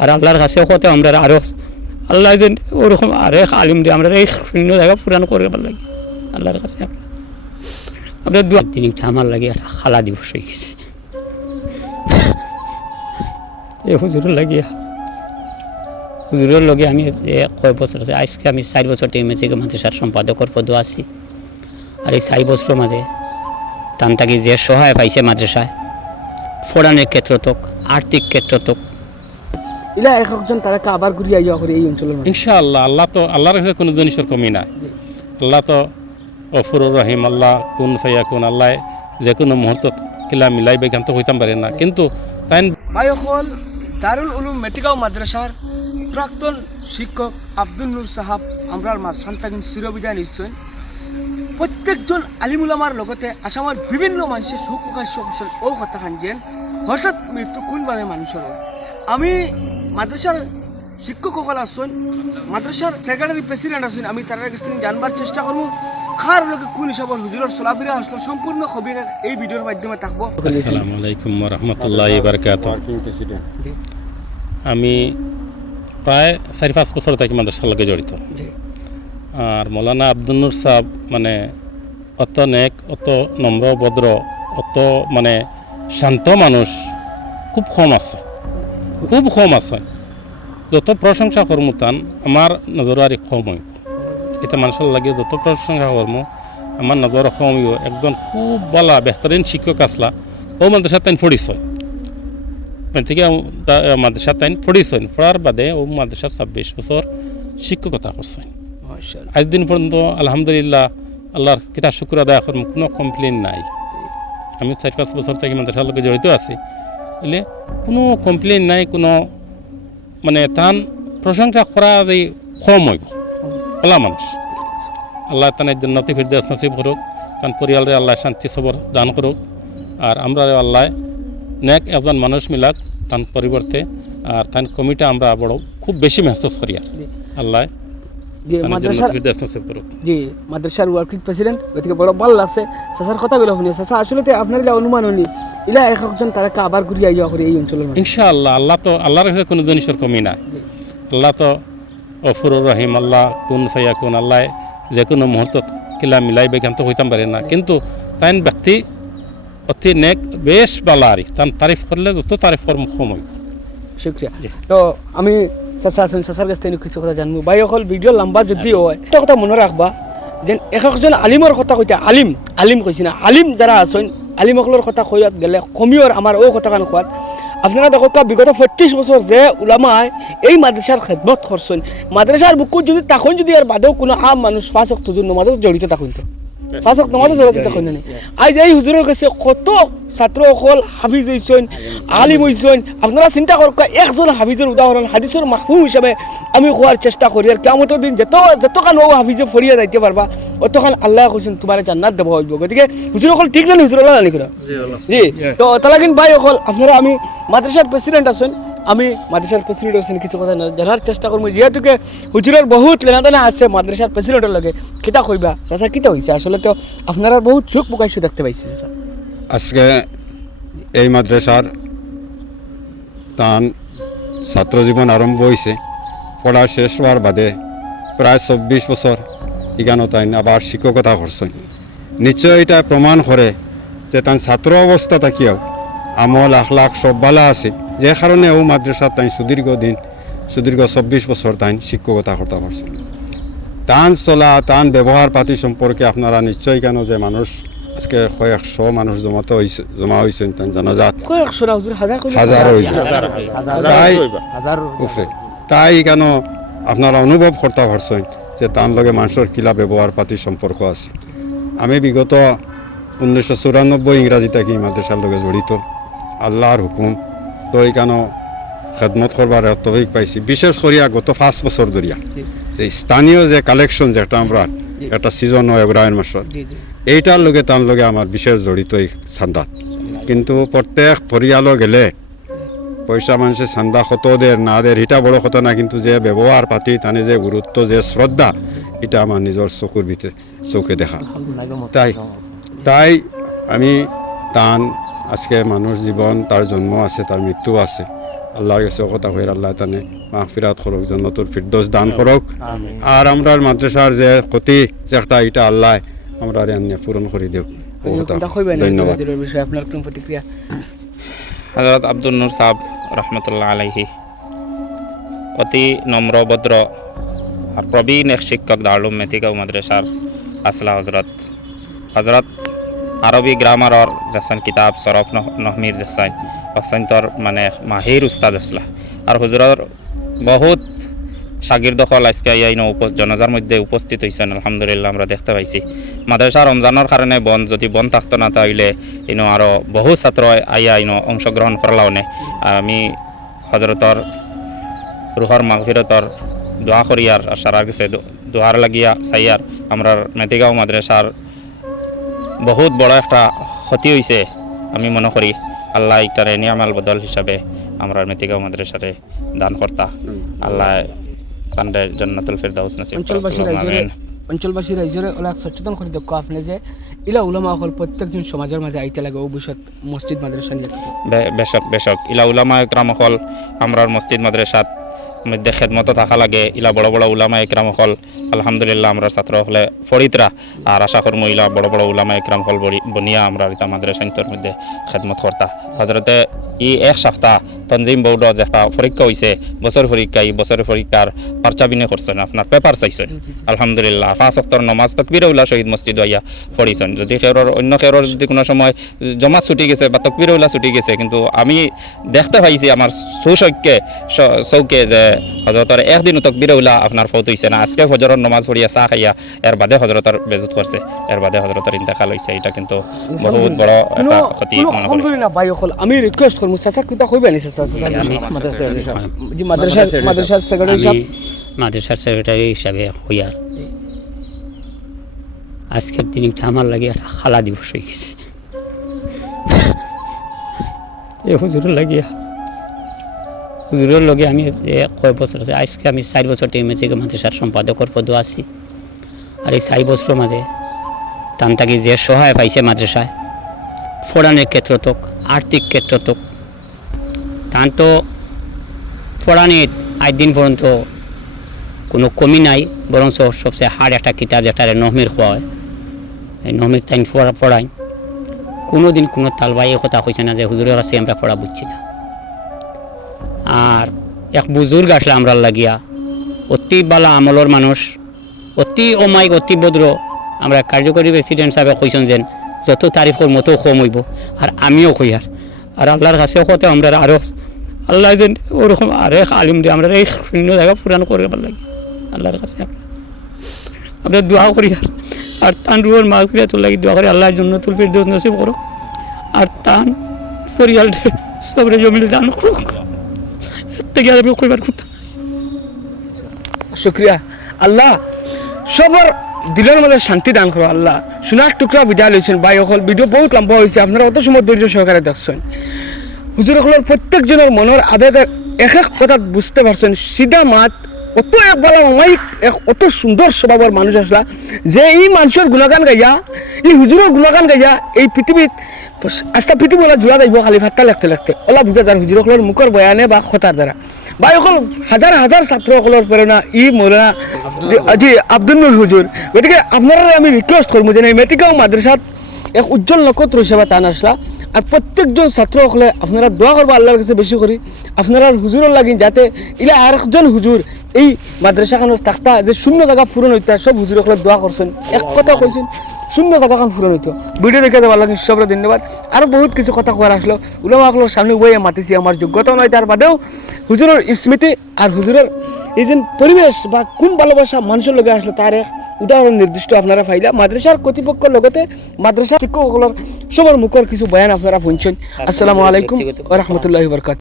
আর আল্লাহর কাছে কত আমরা আরও আল্লাহ যেন ওরকম আরেক আলিম দিয়ে আমরা এই শূন্য জায়গা পূরণ করবার লাগে আল্লাহর কাছে আমরা দু তিন আমার লাগে একটা খালা দিবস হয়ে গেছে এই হুজুরের লাগিয়া হুজুরের লগে আমি কয় বছর আছে আজকে আমি 4 বছর টিএমএসি মাদ্রাসার সম্পাদকর পদও আছি আর এই 4 বছরের মাঝে তান থাকি যে সহায় পাইছে মাদ্রাসায় ফোরানের ক্ষেত্র তক আর্থিক ক্ষেত্র তক ইলা একজন তারা আবার ঘুরিয়ে আইয়া করে এই অঞ্চলের মধ্যে ইনশাআল্লাহ আল্লাহ তো আল্লাহর কাছে কোনো জিনিসের কমি নাই আল্লাহ তো গফুরুর রহিম আল্লাহ কুন ফায়াকুন আল্লাহ যে কোনো মুহূর্ত কিলা মিলাইবে জ্ঞান তো হইতাম পারে না কিন্তু তাই বায়ুখল দারুল উলুম মেটিগাঁও মাদ্রাসার প্রাক্তন শিক্ষক আব্দুল নূর সাহাব আমরার সন্তান চিরবিদায় নিশ্চয় প্রত্যেকজন আলিমুলামার লগতে আসামের বিভিন্ন মানুষের সুখ প্রকাশ্য করছেন ও কথাখান যেন হঠাৎ মৃত্যু কোনভাবে মানুষের আমি মাদ্রাসার শিক্ষকসকল আসছেন মাদ্রাসার সেক্রেটারি প্রেসিডেন্ট আসছেন আমি তার কাছ থেকে জানবার চেষ্টা করবো খার লোকে কোন হিসাবে হুজুরের চলাফেরা আসলো সম্পূর্ণ খবর এই ভিডিওর মাধ্যমে থাকবো। আসসালামু আলাইকুম ওয়া রাহমাতুল্লাহি ওয়া বারাকাতুহু। আমি প্রায় 4-5 বছর থেকে মাদ্রাসার লগে জড়িত আর মৌলানা আব্দুল নূর সাহেব মানে অত নেক অত নম্র ভদ্র অত মানে শান্ত মানুষ খুব কম আছে যত প্রশংসা করমু তান আমার নজর আর কম হইব এটা মানুষের লাগে যত প্রশংসা করমু আমার নজর কম হইব একজন খুব বলা বেহতরিন শিক্ষক আসলা ও মাদ্রাসা তাইন পড়িছয় থেকে মাদ্রাসা তাইন পড়িছয় পড়ার বাদে ও মাদ্রাসা 26 বছর শিক্ষকতা করছেন আজ দিন পর্যন্ত আলহামদুলিল্লাহ আল্লাহর কিতাব শুক্র আদায় করম কোনো কমপ্লেন নাই আমি 4-5 বছর থেকে মাদ্রাসার লগে জড়িত আছি বলে কোনো কমপ্লেন নাই কোনো মানে তান প্রশংসা করা কম হইব ওলা মানুষ আল্লাহ তানের জান্নাতে ফিরদাউস নসিব করুক তার পরিবারে আল্লাহ শান্তি সবর দান করুক আর আমরা আল্লাহ নেক একজন মানুষ মিলাক তার পরিবর্তে আর তার কমিটা আমরা বড় খুব বেশি মেহসুস করি আর আল্লাহ মাদ্রাসার ওয়ার্কিং প্রেসিডেন্ট ওইদিকে বড় ভালো লাগছে চাচার কথাগুলো শুনে চাচা আসলে আপনার এটা অনুমান হনি ইলা একজন তারা আবার ঘুরিয়ে আইয়া করে এই অঞ্চলের ইনশাআল্লাহ আল্লাহ তো আল্লাহর কাছে কোনো জিনিসের কমি নাই আল্লাহ তো গফুরুর রহিম আল্লাহ কুন ফায়াকুন আল্লাহ যে কোনো মুহূর্ত কিলা মিলাইবে জ্ঞান তো হইতাম পারে না কিন্তু তাই ব্যক্তি অতি নেক বেশ বালা আর তার তারিফ করলে যত তারিফ কর্ম সময় শুক্রিয়া তো আমি চাচা আছেন চাচার কাছ থেকে কিছু কথা জানবো ভাই অকল ভিডিও লম্বা যদি হয় একটা কথা মনে রাখবা যে একজন আলিমৰ কথা কইতে আলিম কইছি না আলিম যারা আছেন আলিমসকলের কথা কইয়াত গেলে কমিওর আমার ও কথা কান কোয়াত আপনারা দেখো বিগত 25 বছর যে উলামায় এই মাদ্রাসার খেদমত করছেন মাদ্রাসার বুকুত যদি তখন যদি আর বাদেও কোনো আম মানুষ 5 ওয়াক্ত নামাজে জড়িত থাকুন তো 5 ওয়াক্ত নামাজে জড়িত থাকুন না আজ এই হুজুরের কাছে কত ছাত্র সকল হাফিজ হইছেন আলিম হইছেন আপনারা চিন্তা করুক একজন হাফিজের উদাহরণ হাদিসের মাহফুম হিসাবে আমি কোয়ার চেষ্টা করি আর কিয়ামতের দিন যতক্ষণ ও হাফিজে ফরিয়া যাইতে পারবা অতক্ষণ আল্লাহ কইছেন তোমার জান্নাত দেব হইব গতিকে হুজুর সকল ঠিক জানেন হুজুর আল্লাহ জানি জি তো তালাকিন ভাই সকল আপনারা আমি মাদ্রাসার প্রেসিডেন্ট আছেন আমি মাদ্রাসার প্রেসিডেন্ট আছেন কিছু কথা জানার চেষ্টা করবো যেহেতুকে হুজুরের বহুত লেনাদেনা আছে মাদ্রাসার প্রেসিডেন্টের লগে কিতা কইবা চাচা কিতা হয়েছে আসলে তো আপনারা বহুত চোখ প্রকাশ্য দেখতে পাইছি আজকে এই মাদ্রাসার তান ছাত্র জীবন আরম্ভ হয়েছে পড়া শেষ হওয়ার বাদে প্রায় 24 বছর এখানে তাই আবার শিক্ষকতা করছেন নিশ্চয় এটা প্রমাণ করে যে তার ছাত্র অবস্থা থাকিও আমল আখলাখ সব ভালো আছে যে কারণে ও মাদ্রাসা তাই সুদীর্ঘ 24 বছর তাই শিক্ষকতা করতে পারছে তান চলা তান ব্যবহার পাতি সম্পর্কে আপনারা নিশ্চয় কেন যে মানুষ আজকে কয়েকশো মানুষ জমা হয়েছেন তাই জানাজাত তাই কেন আপনারা অনুভব করতে পারছেন যে তার লগে মানুষের কিলা ব্যবহার পাতি সম্পর্ক আছে আমি বিগত 1994 ইংরাজি থেকে মাদ্রাসার লগে জড়িত আল্লাহর হুকুম তো এইখানে খেদমত করবার তৌফিক পাইছি বিশেষ করিয়া গত 5 বছর ধরিয়া যে স্থানীয় যে কালেকশন যেটা আমরা একটা সিজন হয় অগ্রহায়ণ মাসত এইটার লগে তার লগে আমার বিশেষ জড়িত এই চান্দা কিন্তু প্রত্যেক পরিয়ালও গেলে পয়সা মানুষের চান্দা কত দের না দের এটা বড় কথা না কিন্তু যে ব্যবহার পাতি তানে যে গুরুত্ব যে শ্রদ্ধা এটা আমার নিজের চকুর ভিতরে চোখে দেখা তাই আমি তান আজকে মানুষ জীবন তার জন্ম আছে তার মৃত্যু আছে আল্লাহর কাছে কথা কই আল্লাহ তানে মাগফিরাত করুক, জান্নাতুল ফিরদৌস দান করুক। আর আমরা মাদ্রাসার যে ক্ষতি যে একটা এটা আল্লাহ আমরা আনিয়া পূরণ করে দেব। ধন্যবাদ। বিষয়ে আপনার কোন প্রতিক্রিয়া? হযরত আব্দুল নূর সাহেব রহমতুল্লাহ আলাইহি অতি নম্র ভদ্র আর প্রবীণ এক শিক্ষক দারুল মেথিগাঁও মাদ্রাসার আসলা হজরত আরবি গ্রামারর যেসান কিতাব সরফ নহমির যেসান অসন্তর মানে মাহির উস্তাদ আসলা। আর হুজুরর বহুত শাগির্দ হল আজকে আইন জনজার মধ্যে উপস্থিত হয়েছেন। আলহামদুলিল্লাহ আমরা দেখতে পাইছি মাদ্রাসা রমজানের কারণে বন্ধ, যদি বন্ধ থাকতো না তাহলে ইনো আরও বহু ছাত্র আইয়া ইনো অংশগ্রহণ করলাওনে। আমি হজরতর রুহর মাগফিরতর দোয়া করিয়ার আর সারার গেছে দোয়ার লাগিয়া চাইয়ার আমরা মেথিগাঁও মাদ্রাসার বহুত বড় একটা ক্ষতি হয়েছে। আমি মনে করি আল্লাহ ইটারে নিয়ামাল বদল হিসাবে আমরা মেথিগাঁও মাদ্রাসারে দান কর্তা আল্লাহ কান্ডে জান্নাতুল ফিরদাউস নসিব অঞ্চলবাসী রাইজরে ওলা সচেতন করে দেখো আপনি যে ইলা উলামা হল প্রত্যেকজন সমাজের মাঝে আইতে লাগে ভবিষ্যৎ মসজিদ মাদ্রাসা নিয়ে। বেশক ইলা উলামা একরাম হল আমরার মসজিদ মাদ্রাসাত মধ্যে খেদমত থাকা লাগে। ইলা বড় বড় উলামা একরাম হল আলহামদুলিল্লাহ আমরা ছাত্র হলে ফরিদরা আর আশা করবো ইলা বড় বড় উলামা একরাম হল বনিয়া আমরা ইতা মাদ্রাসার মধ্যে খেদমত করতা। হজরতে এক সপ্তাহ তনজিম বোর্ড যে একটা পরীক্ষা হয়েছে বছর পরীক্ষা, এই বছরের পরীক্ষার পার্চা বিনে করছেন, আপনার পেপার চাইছেন। আলহামদুলিল্লাহ 5 ওয়াক্তের নমাজ তকবিরে উল্লাহ শহীদ মসজিদ আইয়া পড়িছেন। যদি অন্য খেরোর যদি কোনো সময় জমা ছুটি গেছে বা তকবিরে উল্লাহ ছুটি গেছে, কিন্তু আমি দেখতে পাইছি আমার চৌকে যে হজরতের একদিনও তকবিরে উল্লাহ আপনার ফৌত হয়েছে না। আজকে হজরত নমাজ পড়িয়া চাহ খাইয়া এর বাদে হজরতের বেজুত করছে, এর বাদে হজরতের ইন্তেকাল হয়েছে। এটা কিন্তু বহুত বড় একটা ক্ষতি মনে করি। আমি রিকোয়েস্ট করবো চাচা কিতা কইবেন মাদ্রাসার সেক্রেটারি হিসাবে হইয়ার আজকের দিনটা আমার লাগে একটা খালা দিবস হয়ে গেছে। এই হুজুরের লাগিয়া হুজুরের লগে আমি কয় বছর আছে, আজকে আমি 4 বছর টিএমএসিকে মাদ্রাসার সম্পাদকর পদও আছি। আর এই 4 বছর মাঝে তান থাকি যে সহায় পাইছে মাদ্রাসায় ফোড়ানোর ক্ষেত্রত আর্থিক ক্ষেত্রত তান তো ফোড়ানির আজ দিন পর্যন্ত কোনো কমি নাই, বরং সবচেয়ে হার্ড একটা কিতাব যেটারে নহমির খোয়া হয়, এই নহমির তাই পড়াই কোনো দিন কোনো তালবাই কথা কইছে না যে হুজুরের কাছে আমরা পড়া বুঝছি না। আর এক বুজুর্গ আসলে আমরা লাগিয়া অতি বালা আমলের মানুষ, অতি অমায়িক অতি ভদ্র। আমরা কার্যকরী প্রেসিডেন্ট সাহেব কইছেন যে যত তারিফ কর মতো কম হইব, আর আমিও কই আর আল্লাহর কাছে কথা আমরা আরও আল্লাহ যেন ওরকম আর এক আলিম দিয়ে আমরা এই শূন্য জায়গা পূরণ করে ভাল লাগে আল্লাহর কাছে আমরা দোয়া করি। আর তান রুয়ের মাগফিরাতুল লাগি দোয়া করি আল্লাহ জান্নাতুল ফিরদৌস নসিব করুক, আর তান পরিয়াল সবরে জমিলে দান করুক। এর থেকে আর আমি কইবার কথা শুক্রিয়া। আল্লাহ সবার দিলের মধ্যে শান্তি দান করো। আল্লাহ সোনার টুকরা বিদায় লইছেন ভাই অকল। ভিডিও বহুত লম্বা হয়েছে, আপনারা অত সময় ধৈর্য সহকারে দেখছেন। হুজুর সকলের প্রত্যেকজনের মনের আবেগের এক এক কথা বুঝতে পারছেন। সিধা মাত অত একবেলা অমায়িক অত সুন্দর স্বভাবের মানুষ আসলা যে এই মানুষের গুণগান গাইয়া, এই হুজুরের গুণগান গাইয়া এই পৃথিবীত আস্তা পৃথিবী ওলা জোড়া যাইব খালি ভাতটা লাগতে লাগতে ওলা বুঝা যার হুজুর সকলের মুখের বয়ানে বা কথার দ্বারা। ভাই অকল হাজার হাজার ছাত্র সকলের প্রেরণা ই মৌলানা জি আব্দুল নূর হুজুর। গতিকে আপনারা আমি রিকোয়েস্ট করবো যে মেথিগাঁও মাদ্রাসাত এক উজ্জ্বল নক্ষত্র হিসেবে টান আসলা। আর প্রত্যেকজন ছাত্র সকলে আপনারা দোয়া করবো আল্লাহর কাছে বেশি করি আপনারা হুজুরের লাগিন যাতে ইলা আর একজন হুজুর এই মাদ্রাসাখানোর থাকতা যে শূন্য জায়গা পূরণ হইতা। সব হুজুর সকলে দোয়া করছেন, এক কথা কইছেন শূন্য জায়গাখান পূরণ হইতো। ভিডিও দেখে দেওয়ার লাগে সবরে ধন্যবাদ। আরও বহুত কিছু কথা কোয়ার আসলো, উলামাসকলের সামনে বইয়ে মাতিছি, আমার যোগ্যতা নয় তার বাদেও হুজুরের স্মৃতি আর হুজুরের এই যে পরিবেশ বা কোন ভালোবাসা মানুষের লগে আসলো তার এক উদাহরণ নির্দিষ্ট আপনারা পাইলা। মাদ্রাসার কর্তৃপক্ষের লগতে মাদ্রাসা শিক্ষকসকলের সবার মুখের কিছু বয়ান আপনারা শুনছেন। আসসালামু আলাইকুম ওয়া রাহমাতুল্লাহি ওয়া বারাকাতুহু।